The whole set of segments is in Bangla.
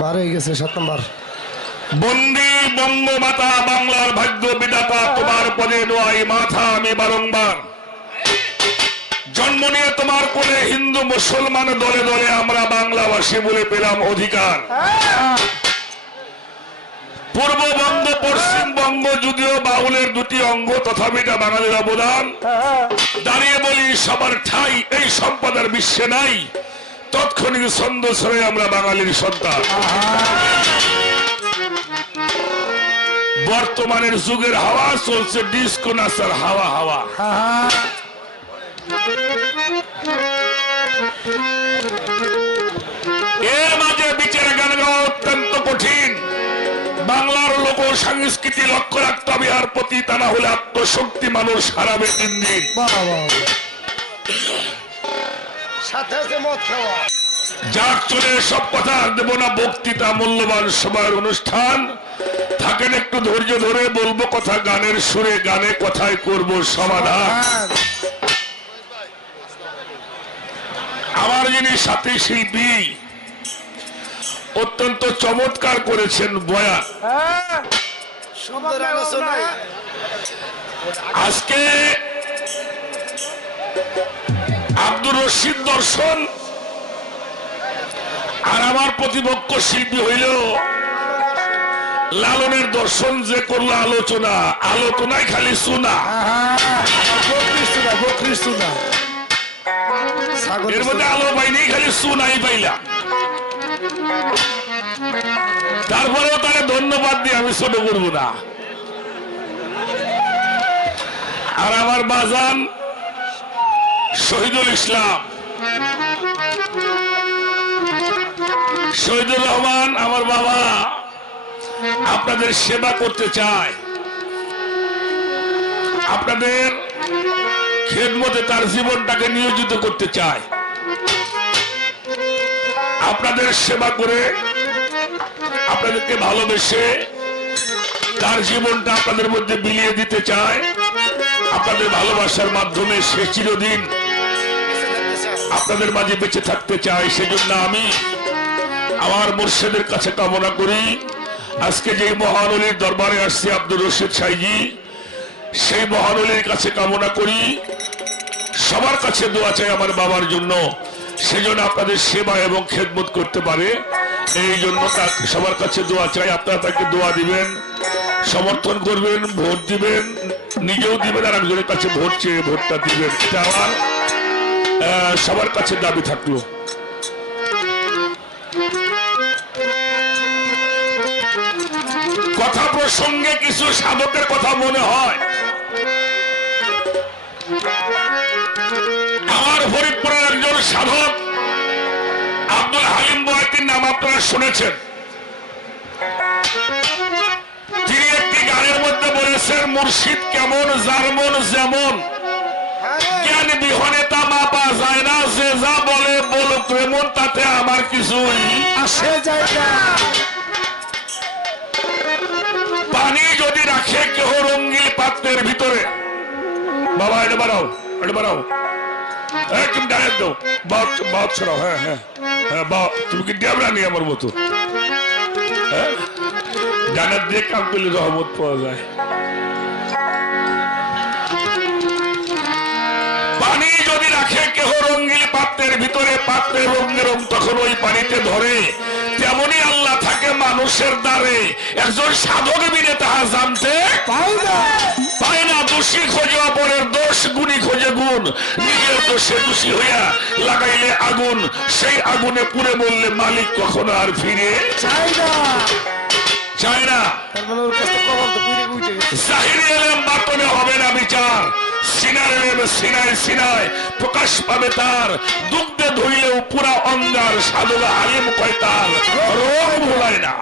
বার হয়ে গেছে, সাত নম্বর। বন্দি বঙ্গমাতা বাংলার ভাগ্য বিধাতা, তোমার পদে নোয়াই মাথা আমি বারংবার। জন্ম নিয়ে তোমার কোলে হিন্দু মুসলমান দলে দলে আমরা বাংলাভাষী বলে পেলাম অধিকার। পূর্ববঙ্গ পশ্চিমবঙ্গ যদিও বাউলের দুটি অঙ্গ, তথাপি এটা বাঙালির অবদান। দাঁড়িয়ে বলি, সবার ঠাই, এই সম্পদের বিশ্বে নাই। তৎক্ষণিক ছন্দ ছড়ে আমরা বাঙালির সন্তান। বর্তমানের যুগের হাওয়া চলছে, ডিস্কো নাচার হাওয়া হাওয়া। এর মাঝে বিচার গান গাওয়া অত্যন্ত কঠিন। বাংলার লোক সংস্কৃতি লক্ষ্য রাখতে হবে, আর প্রতি তা না হলে আত্মশক্তি মানুষ হারাবে দিন। দিন আছে মদ খাওয়া। যার চলে সব কথা আর দেব না বক্তৃতা মূল্যবান সময়ের অনুষ্ঠান। থাকেন একটু ধৈর্য ধরে বলব কথা গানের সুরে গানে কথায় করব সমাধান। আমার যিনি সাথী শিল্পী অত্যন্ত চমৎকার করেছেন বয়া আজকে আব্দুর রশিদ দর্শন। আর আমার প্রতিপক্ষ শিল্পী হইল লালনের দর্শন যে করল আলোচনা, আলোচনায় খালি শোনা এর মধ্যে আলো পাইনি খালি শোনাই পাইলাম। তারপরেও তাকে ধন্যবাদ দিয়ে আমি ছোট করব না। আর আমার বাজান শহীদুল ইসলাম। শহীদুর রহমান, আমার বাবা আপনাদের সেবা করতে চায়। আপনাদের খেদমতে তার জীবনটাকে নিয়োজিত করতে চায়। আপনাদের সেবা করে আপনাদেরকে ভালোবেসে তার জীবনটা আপনাদের মধ্যে বিলিয়ে দিতে চায়। আপনাদের ভালোবাসার মাধ্যমে সে চিরদিন আপনাদের মাঝে বেঁচে থাকতে চাই, সেজন্য আমি আমার মুর্শেদের কাছে কামনা করি। আজকে যে মহানলীর দরবারে আসছে আব্দুর রশিদ সাইজি, সেই মহানলীর কাছে কামনা করি। সবার কাছে দোয়া চাই আমার বাবার জন্য, সেজন্য আপনাদের সেবা এবং খেদমত করতে পারে। এই জন্য সবার কাছে দোয়া চাই, আপনারা তাকে দোয়া দিবেন, সমর্থন করবেন, ভোট দিবেন, নিজেও দিবেন আর একজনের কাছে ভোট চেয়ে ভোটটা দিবেন। এটা আমার সবার কাছে দাবি থাকল। কথা প্রসঙ্গে কিছু সাধকের কথা মনে হয়। আমার ফরিদপুরের একজন সাধক আব্দুল হালিম বয়াতির নাম আপনারা শুনেছেন। তিনি একটি গানের মধ্যে বলেছেন মুর্শিদ কেমন জার্মন যেমন। জ্ঞান বিহনে তা মাপা যায় না যে যা বলুক এমন তাতে আমার কিছুই আসে যায় না পানি যদি রাখে কেহ রঙ্গিল পাত্রের ভিতরে। বাবা এটা বাড়াও এটা বাড়াও। হ্যাঁ তুমি ডাইরেক্ট দাও। বাদ বাদ ছড়াও হ্যাঁ হ্যাঁ হ্যাঁ বা তুমি কি ড্যাবরা আমার মতো? হ্যাঁ? ডানার দিয়ে কাম করলে রহমত পাওয়া যায়। রাখে কেহ রঙ্গিল পাত্রের ভিতরে পাত্রের রঙে রং তখন ওই পানিতে ধরে। তেমনি আল্লাহ থাকে মানুষের দ্বারে একজন সাধক বিনে তাহা জানতে পায় না। দোষী খোঁজে অপরের দোষ গুণী খোঁজে গুণ। নিজের দোষে দোষী হইয়া লাগাইলে আগুন সেই আগুনে পুড়ে বললে মালিক কখনো আর ফিরে চাই না। চায় না। মানে জাহিরি এলেম বাতনে হবে না বিচার সিনার সিনায় সিনায় প্রকাশ পাবে তার। দুগ্ধে ধুইলেও পুরা অঙ্গার সাধুরা আলিম কয় তার। রোগ ভোলায় না।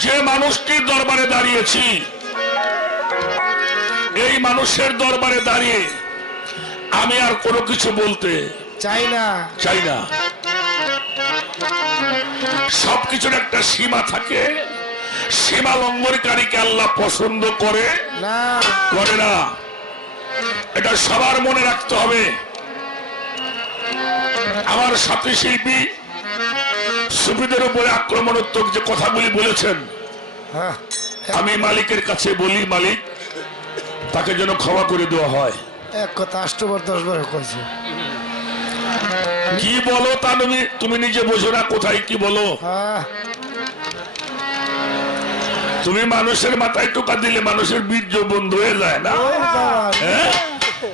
যে মানুষটির দরবারে দাঁড়িয়েছি এই মানুষের দরবারে দাঁড়িয়ে আমি আর কোনো কিছু বলতে চাই না। চাই না। সবকিছুর একটা সীমা থাকে। সীমা লঙ্ঘনকারীকে আল্লাহ পছন্দ করে? না। করে না। এটা সবার মনে রাখতে হবে। আমার সাথী শিল্পী সুবিদের উপরে আক্রমণাত্মক যে কথাগুলি বলেছেন হ্যাঁ। আমি মালিকের কাছে বলি মালিক তাকে যেন ক্ষমা করে দেওয়া হয়। এক কথা আষ্টবার দশ বার কয়েছে কি বলো তা তুমি? তুমি নিজে বোঝো না কোথায় কি বলো। হ্যাঁ। তুমি মানুষের মাথায় টোকা দিলে মানুষের বীর্য বন্ধ হয়ে যায় না? হ্যাঁ?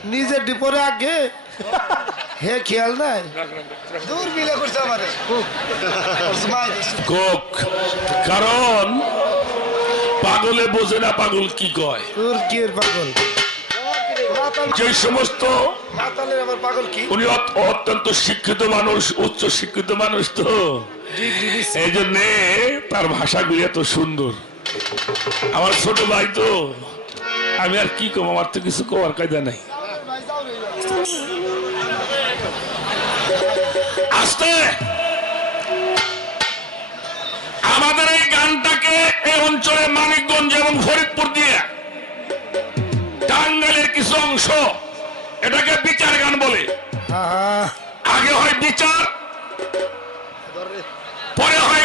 নিজের ডিপরে আগে হে খেয়াল নাই? দূর বিলে করছে কোক কারণ পাগলে বোঝে না পাগল কি কয়। তোর কি এর পাগল? যে সমস্ত মাতালের আবার পাগল কি? উনি অত্যন্ত শিক্ষিত মানুষ উচ্চ শিক্ষিত মানুষ তো। এই জন্যে তার ভাষাগুলি এত সুন্দর। আমার ছোট ভাই তো আমি আর কি কম আমার তো কিছু কমার কায়দা নাই। আসতে! আমাদের এই গানটাকে এই অঞ্চলে মানিকগঞ্জ এবং ফরিদপুর দিয়ে টাঙ্গাইলের কিছু অংশ এটাকে বিচার গান বলে। হ্যাঁ। আগে হয় বিচার পরে হয়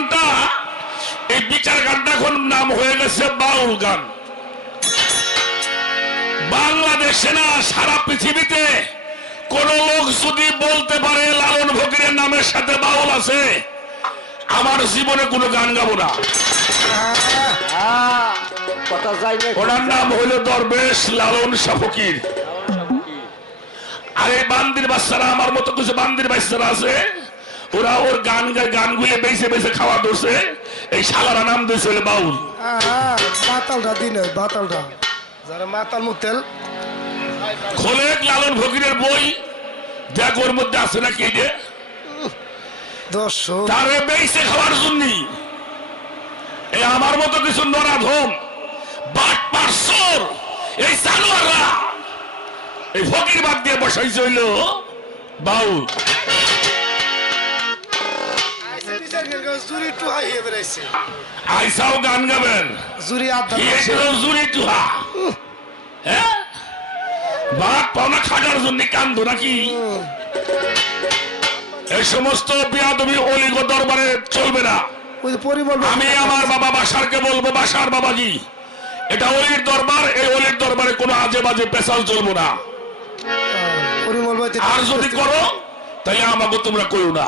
গানটা এই বিচার গানটা এখন নাম হয়ে গেছে বাউল গান। বাংলাদেশে না সারা পৃথিবীতে কোন লোক যদি বলতে পারে লালন ফকিরের নামের সাথে বাউল আছে আমার জীবনে কোনো গান গাবো না। ওনার নাম হইল দরবেশ লালন শাহ ফকির। আর এই বান্দির বাচ্চারা আমার মতো কিছু বান্দির বাচ্চারা আছে? ওরা ওর গান গায় গানগুলি বেছে বেছে খাওয়া দোষে এই শালারা নাম দিয়েছে হলো বাউল। মাতালটা দিন ওই মাতালটা যারা মাতাল মুতেল। খোলে লালন ফকিরের বই। দেখ ওর মধ্যে আছে নাকি যে। দর্শক। তারে বেইছে খাওয়ার জন্য এই আমার মতো কিছু নরাধম বাট পার্সর এই ফকির বাদ দিয়ে বসাইছে হইল বাউল। জুরি টু হাই হয়ে বেড়াইছে। আইসাও গান গাবেন। জুরি আধা জুরি টুহা? হ্যাঁ? বাট পাওনা খাটার জন্য কান্দো নাকি? এই সমস্ত বিয়াদবি অলিগ দরবারে চলবে না। আমি আমার বাবা বাসারকে বলব বাসার বাবাজি এটা অলির দরবার এই অলির দরবারে কোনো আজে বাজে পেশাল চলবো না। আর যদি করো তাহলে আমাকে তোমরা করো না।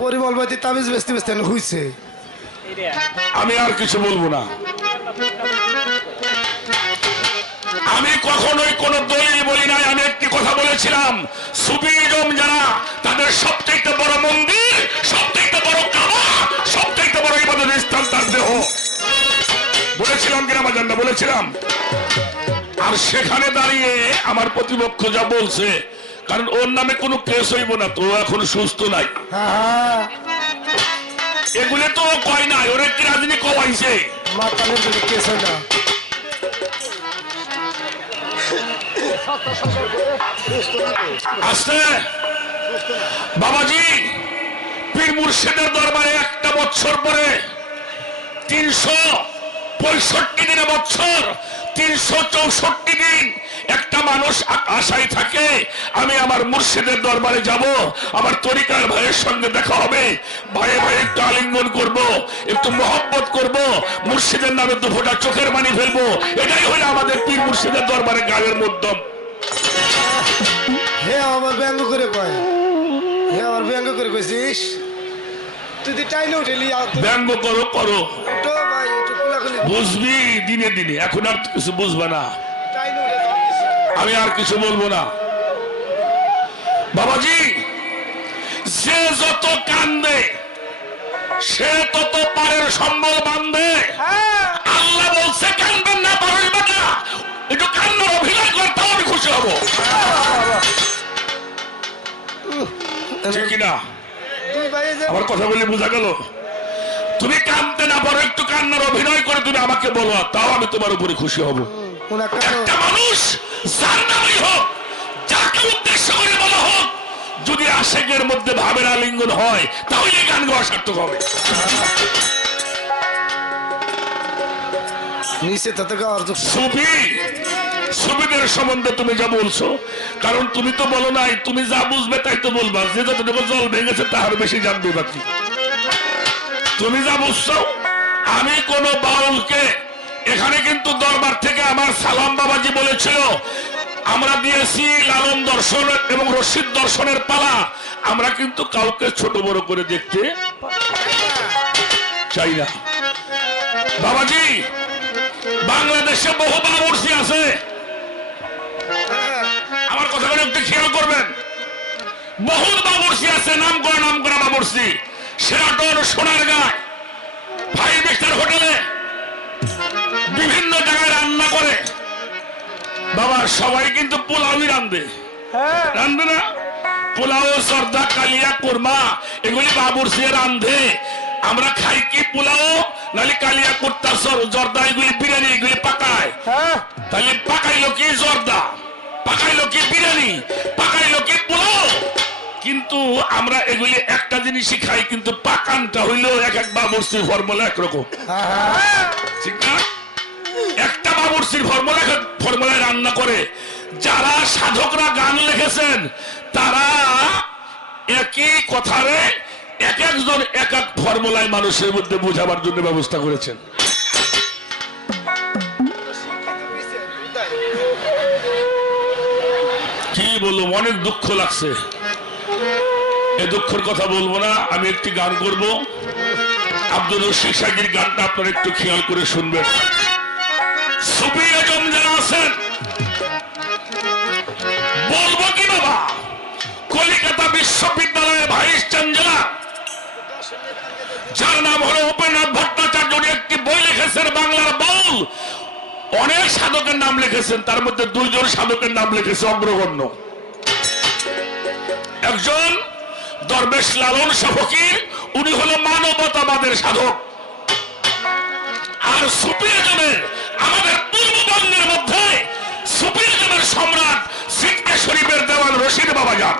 পরিমল ভাইতে তাবিজ বেচতে বেচতে হইছে। আমি আর কিছু বলব না। আমি কখনোই কোন দলিল বলি নাই, আমি একটি কথা বলেছিলাম। সুবিরম যারা, তাদের সবচেয়ে বড় মন্দির সবচেয়ে বড় কাবা সবচেয়ে বড় ইবাদত স্থান তার দেহ। বলেছিলাম কিনা বাজানটা বলেছিলাম। আর সেখানে দাঁড়িয়ে আমার প্রতিপক্ষ যা বলছে কারণ ওর নামে কোনো কেস হইব না তো এখন সুস্থ নাই। এগুলো তো কয় নাই ওরা কি রাজনীতি কমাইছে আসতে। বাবাজি পীর মুর্শিদের দরবারে একটা বছর পরে তিনশো পঁয়ষট্টি দিনে বছর তিনশো চৌষট্টি দিন একটা মানুষ আশায় থাকে আমি আমার মুর্শিদের দরবারে যাব আমার তরিকার ভাইয়ের সঙ্গে দেখা হবে ভাইয়ে ভাই একটু আলিঙ্গন করব একটু মহব্বত করব মুর্শিদের নামে দু ফোটা চোখের মানি ফেলব এটাই হলো আমাদের পীর মুর্শিদের দরবারে গায়ের মধ্যম। হে আমার ব্যঙ্গ করে কয় হে আমার ব্যঙ্গ করে কইছিস? তুই উঠেলি ব্যঙ্গ করো করো। বুঝবি দিনে দিনে। এখন আর কিছু বুঝবে না। আমি আর কিছু বলব না। বাবাজি যে যত কান্দে সে তত পারের সম্বল বান্ধে আল্লাহ বলছে কান্দবেন না পারের বেটা একটু কান্নার অভিনয় করতে আমি খুশি হব। ঠিক কিনা? আমার কথা বলে বোঝা গেল? তুমি কান্দতে না পারো একটু কান্নার অভিনয় করে তুমি আমাকে বলো তাও আমি তোমার উপরে খুশি হব। একটা মানুষ যার নামই হোক যাকে উদ্দেশ্য করে বলা হোক যদি আশেকের মধ্যে ভাবের আলিঙ্গন হয় তাহলে গান গাওয়া সার্থক হবে। নিচে তাতে গাওয়ার সুফি সুফিদের সম্বন্ধে তুমি যা বলছো কারণ তুমি তো বলো নাই তুমি যা বুঝবে তাই তো বলবা যে যতটুকু জল ভেঙেছে তার বেশি জানবে বাকি। তুমি যা বুঝছ, আমি কোন বাউলকে এখানে কিন্তু দরবার থেকে আমার সালাম বাবাজি বলেছিল, আমরা দিয়েছি লালন দর্শন এবং রশিদ দর্শনের পালা, আমরা কিন্তু কাউকে ছোট বড় করে দেখতে চাই না। বাবাজি, বাংলাদেশে বহু বাবুর্সি আছে। আমার কথাগুলো একটু খেয়াল করবেন। বহু বাবুর্সি আছে, নাম করা নাম করা বাবুর্সি সেরাটন সোনার গায়। ফাইভ স্টার হোটেলে বিভিন্ন জায়গায় রান্না করে। বাবা সবাই কিন্তু পোলাওই রান্ধে রান্ধে না? পোলাও সর্দা কালিয়া কোরমা এগুলি বাবুর্সি রান্ধে আমরা খাই কি পোলাও? নাহলে কালিয়া কুর্তা সর জর্দা এগুলি বিরিয়ানি এগুলি পাকায়। তাহলে পাকাইলো কি জর্দা? পাকাইলো কি বিরিয়ানি? কিন্তু আমরা এগুলি একটা জিনিসই খাই, কিন্তু পাকানটা হইল এক এক বাবুর্সির ফর্মুলা একরকম। ঠিক না? একটা বাবুর্সির ফর্মুলা ফর্মুলায় রান্না করে। যারা সাধকরা গান লিখেছেন, তারা একই কথারে এক একজন এক এক ফর্মুলায় মানুষের মধ্যে বোঝাবার জন্য ব্যবস্থা করেছেন। কি বলব, অনেক দুঃখ লাগছে। এ দুঃখের কথা বলব না, আমি একটি গান করব। আব্দুল রশিদ সাকির গানটা আপনারা একটু খেয়াল করে শুনবেন। আজম যারা আছেন, বলব কি বাবা? কলিকাতা ভাইস যার নাম হলো উপেন্দ্রনাথ ভট্টাচার্য একটি বই লিখেছেন বাংলার বল। অনেক সাধকের নাম লিখেছেন, তার মধ্যে দুইজন সাধকের নাম লিখেছে অগ্রগণ্য। একজন দরবেশ লালন সফকির, উনি হলো মানবতাবাদের সাধক। আর সুপিয়াজমের আমাদের পূর্ববঙ্গের মধ্যে সুপিয়াজমের সম্রাট সিটকে শরীফের দেওয়াল রশিদ বাবা যান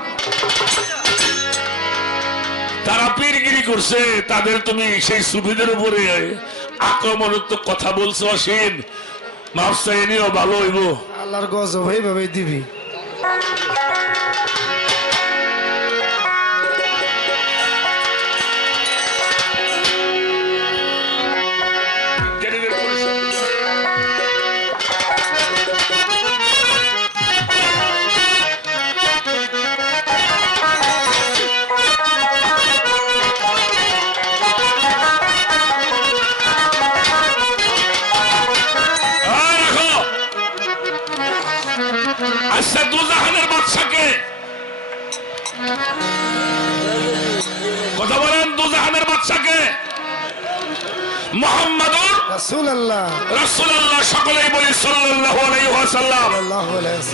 তারা পীরগিরি করছে, তাদের তুমি সেই সুবিধের উপরে আক্রমণাত্মক কথা বলছো, অসীম। মাফসা এনেও ভালো হইব। আল্লাহর গজব এইভাবে দিবি। কথা বলেন দুজাহানের বাদশাকে। মোহাম্মদুর রাসূল আল্লাহ রাসূলুল্লাহ সকলেই বলি সাল্লাল্লাহু আলাইহি ওয়াসাল্লাম।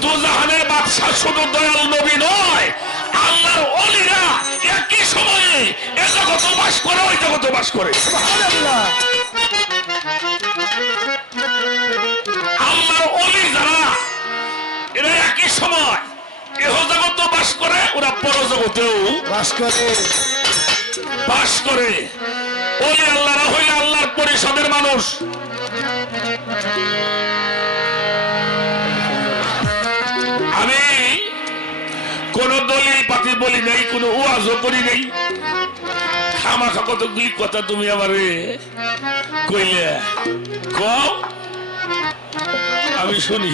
দুজাহানের বাদশা শুধু দয়াল নবী নয় আল্লাহর অলিরা একই সময়ে এ জগৎ বাস করে ওই জগৎ বাস করে। সুবহানাল্লাহ। আল্লাহর অলি যারা এরা একই সময় এহ জগৎ বাস করে ওরা পরজগতেও বাস করে। বাস করে। ওই আল্লাহরা হইলে আল্লাহর পরিষদের মানুষ। আমি কোন দলিল পাতি বলি নাই কোন ওয়াজও করি নাই। খামাখা কতগুলি কথা তুমি আমারে কইলে? কও? আমি শুনি।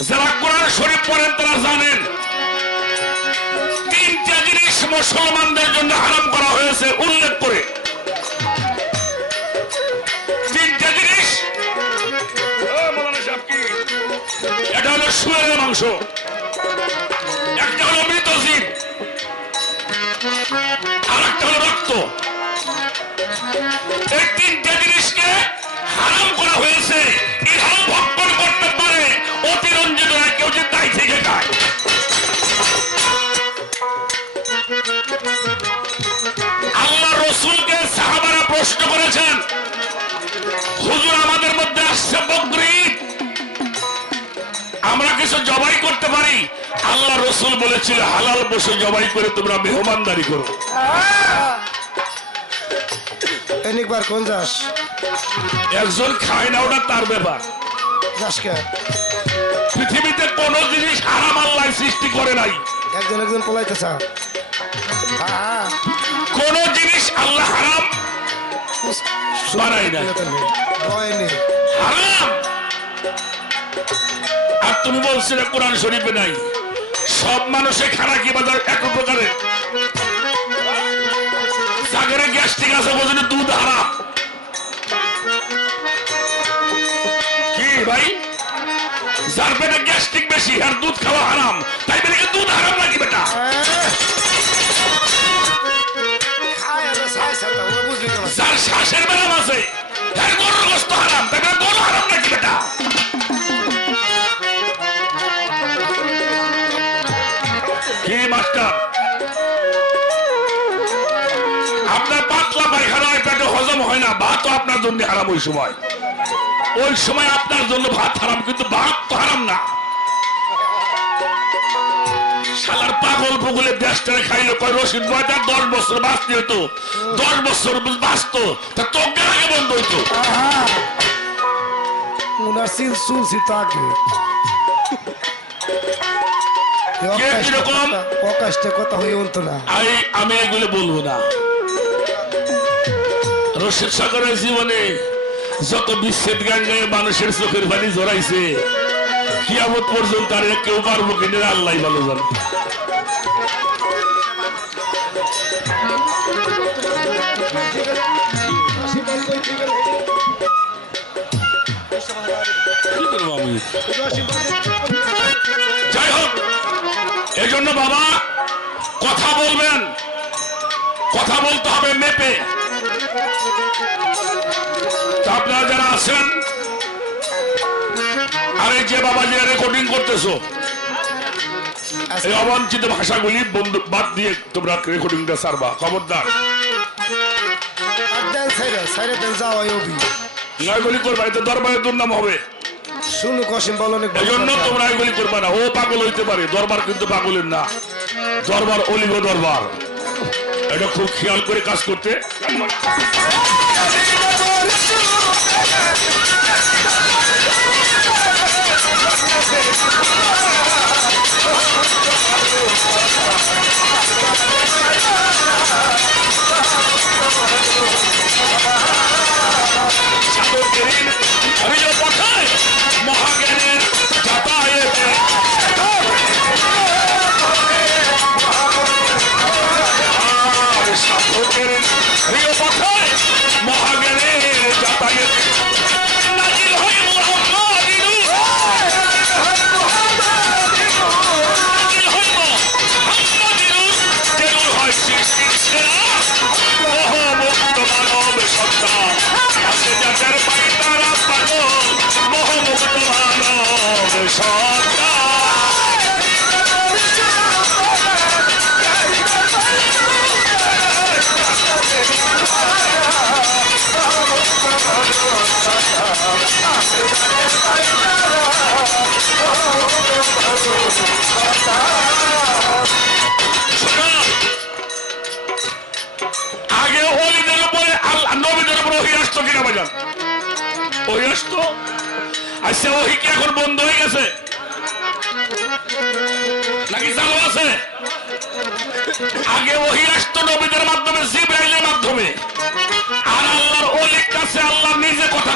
যারা কোরআন শরীফ পড়েন তারা জানেন, তিনটা জিনিস মুসলমানদের জন্য হারাম করা হয়েছে, উল্লেখ করে। তিনটা জিনিস। এটা হলো শুয়ারের মাংস, একটা হলো মৃত জীব আর একটা হলো রক্ত। এই তিনটা জিনিসকে হারাম করা হয়েছে ইহাও ভক্ষণ প্রশ্ন করেছেন। হুজুর আমাদের মধ্যে আসছে বকরিদ আমরা কিছু জবাই করতে পারি। আল্লাহ রসুল বলেছিল হালাল বসে জবাই করে তোমরা মেহমানদারি করো। কোন যাস? একজন খায় না ওটা তার ব্যাপার। পৃথিবীতে কোন জিনিস হারাম আল্লাহ সৃষ্টি করে নাই। একজন একজন পলাইতেছ হ্যাঁ কোন জিনিস আল্লাহ হারাম নাই। হারাম! আর তুমি বলছো না কোরআন শরীফে নাই। সব মানুষের খানা কি বাজার এক প্রকারের? সাগরে গ্যাস্ট্রিক আছে বোঝেন দুধ হারাম। কি ভাই? যার পেটে গ্যাস্ট্রিক বেশি, আর দুধ খাওয়া হারাম। তাই বলে দুধ হারাম নাকি বেটা? শ্বাসের ব্যায়াম আছে। আপনার পাতলা পেটে হজম হয় না, ভাতও আপনার জন্য হারাম ওই সময়। ওই সময় আপনার জন্য ভাত হারাম, কিন্তু ভাত তো হারাম না। শালার পাগল পুগুলে দেশটা খাইলো কয় রশিদ বয়টা দশ বছর বাঁচতে হতো দশ বছর বাঁচতো তা তোকে আগে বন্ধ হইতো। উনার সিল শুনছি তো আগে। কে কীরকম? অকাশটা কথা হয়ে উনতো না। আমি আমি এগুলো বলব না। রশিদ সাগরের জীবনে যত বিচ্ছেদ গান গায়ে মানুষের চোখের পানি জড়াইছে কিয়ামত পর্যন্ত আর কেউ পারব কিনা আল্লাহ ভালো জানে। যাই হোক এই জন্য বাবা, কথা বলবেন। কথা বলতে হবে মেপে। আপনারা যারা আছেন আর যে বাবা যে রেকর্ডিং করতেছো এই অবাঞ্ছিত ভাষাগুলি বন্ধ বাদ দিয়ে তোমরা রেকর্ডিংটা সারবা। খবরদার। এগুলি করবা এতে দরবারে দুর্নাম হবে। শুনু কসিম বল অনেক এই জন্য তোমরা এগুলি করবা না। ও পাগল হইতে পারে দরবার কিন্তু পাগলের না। দরবার অলিগ দরবার। এটা খুব খেয়াল করে কাজ করতে। William Portão! আসতো আচ্ছা ওই কি এখন বন্ধ হয়ে গেছে? নাকি চালু আছে? আগে ওহি আসতো নবীদের মাধ্যমে, জিব্রাইলের মাধ্যমে। আর আল্লাহর অলির কাছে আল্লাহ নিজে কথা